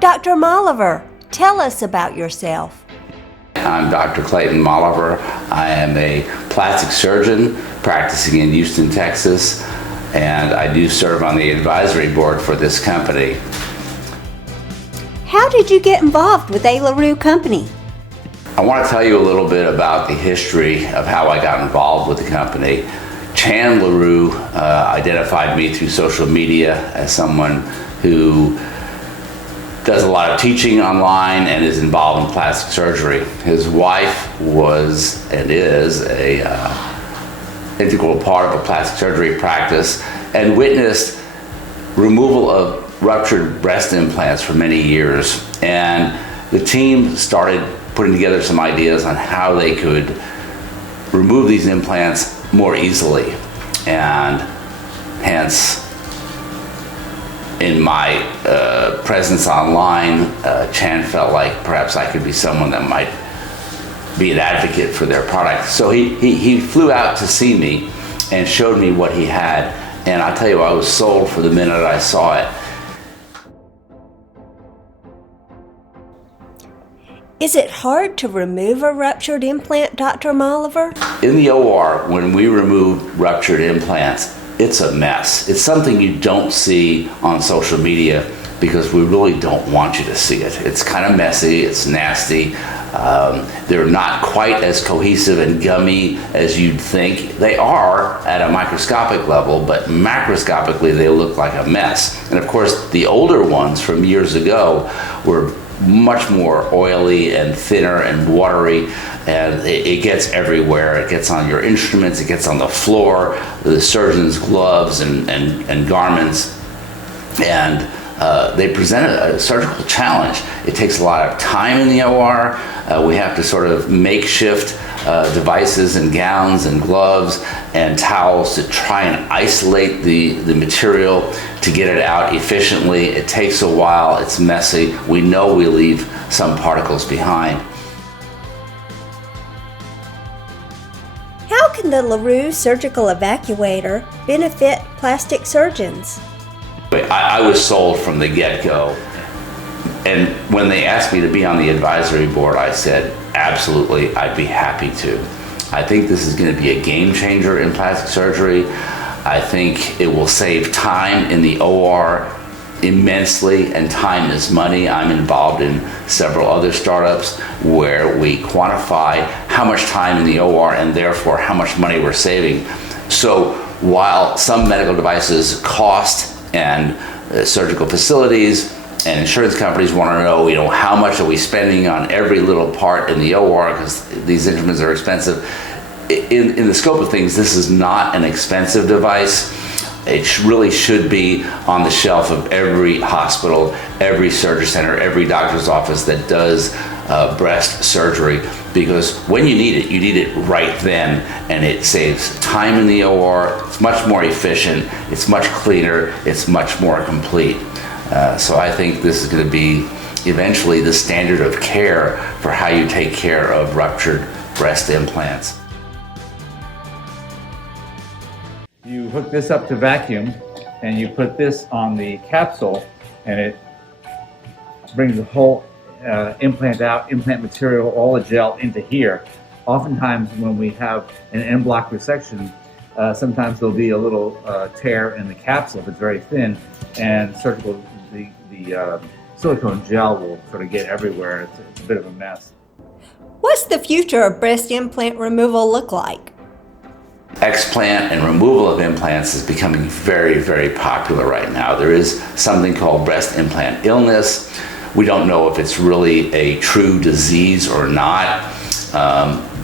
Dr. Moliver, tell us about yourself. I'm Dr. Clayton Moliver. I am a plastic surgeon practicing in Houston, Texas, and I do serve on the advisory board for this company. How did you get involved with a LaRue company? I want to tell you a little bit about the history of how I got involved with the company. Chan LaRue identified me through social media as someone who does a lot of teaching online and is involved in plastic surgery. His wife was and is a integral part of a plastic surgery practice and witnessed removal of ruptured breast implants for many years. And the team started putting together some ideas on how they could remove these implants more easily. And hence, in my presence online, Chan felt like perhaps I could be someone that might be an advocate for their product. So he flew out to see me and showed me what he had. And I'll tell you, I was sold for the minute I saw it. Is it hard to remove a ruptured implant, Dr. Moliver? In the OR, when we remove ruptured implants, it's a mess. It's something you don't see on social media because we really don't want you to see it. It's kind of messy, it's nasty. They're not quite as cohesive and gummy as you'd think. They are at a microscopic level, but macroscopically they look like a mess. And of course, the older ones from years ago were much more oily and thinner and watery, and it gets everywhere. It gets on your instruments, it gets on the floor, the surgeon's gloves and garments, and they present a surgical challenge. It takes a lot of time in the OR. We have to sort of makeshift devices and gowns and gloves and towels to try and isolate the material to get it out efficiently. It takes a while, it's messy. We know we leave some particles behind. How can the LaRue surgical evacuator benefit plastic surgeons? I was sold from the get-go. And when they asked me to be on the advisory board, I said, absolutely, I'd be happy to. I think this is going to be a game changer in plastic surgery. I think it will save time in the OR immensely, and time is money. I'm involved in several other startups where we quantify how much time in the OR and therefore how much money we're saving. So while some medical devices cost and surgical facilities and insurance companies want to know, how much are we spending on every little part in the OR because these instruments are expensive. In the scope of things, this is not an expensive device. It really should be on the shelf of every hospital, every surgery center, every doctor's office that does breast surgery, because when you need it right then, and it saves time in the OR. It's much more efficient, it's much cleaner, it's much more complete. So I think this is going to be eventually the standard of care for how you take care of ruptured breast implants. You hook this up to vacuum and you put this on the capsule, and it brings the whole implant out, implant material, all the gel into here. Oftentimes when we have an en bloc resection, sometimes there'll be a little tear in the capsule if it's very thin, and the silicone gel will sort of get everywhere. It's a bit of a mess. What's the future of breast implant removal look like? Explant and removal of implants is becoming very, very popular right now. There is something called breast implant illness. We don't know if it's really a true disease or not,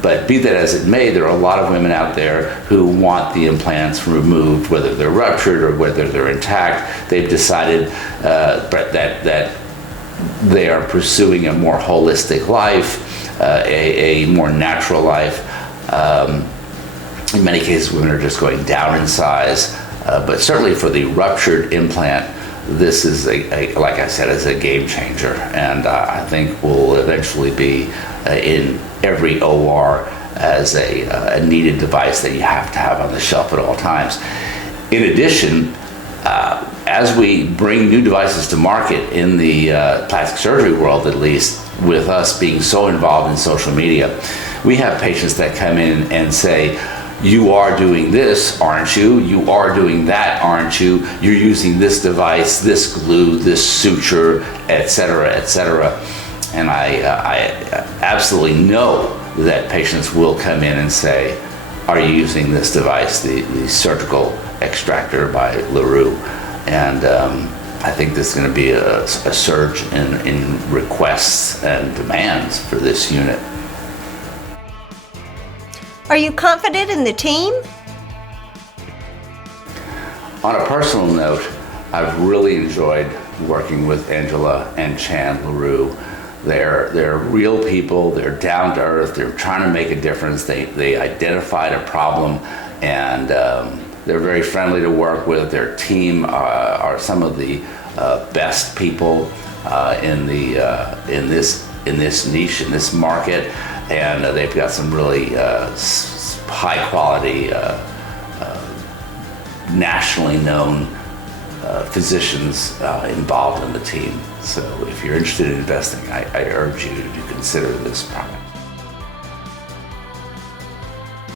but be that as it may, there are a lot of women out there who want the implants removed, whether they're ruptured or whether they're intact. They've decided that they are pursuing a more holistic life, a more natural life. In many cases, women are just going down in size, but certainly for the ruptured implant, this is like I said, is a game changer, and I think will eventually be in every OR as a needed device that you have to have on the shelf at all times. In addition, as we bring new devices to market in the plastic surgery world, at least, with us being so involved in social media, we have patients that come in and say, you are doing this, aren't you? You are doing that, aren't you? You're using this device, this glue, this suture, etc., etc. And I absolutely know that patients will come in and say, are you using this device, the surgical extractor by LaRue? And I think there's going to be a surge in requests and demands for this unit. Are you confident in the team? On a personal note, I've really enjoyed working with Angela and Chan LaRue. They're real people, they're down to earth, they're trying to make a difference. They identified a problem, and they're very friendly to work with. Their team are some of the best people in this niche, in this market, and they've got some really high quality, nationally known physicians involved in the team. So if you're interested in investing, I urge you to consider this product.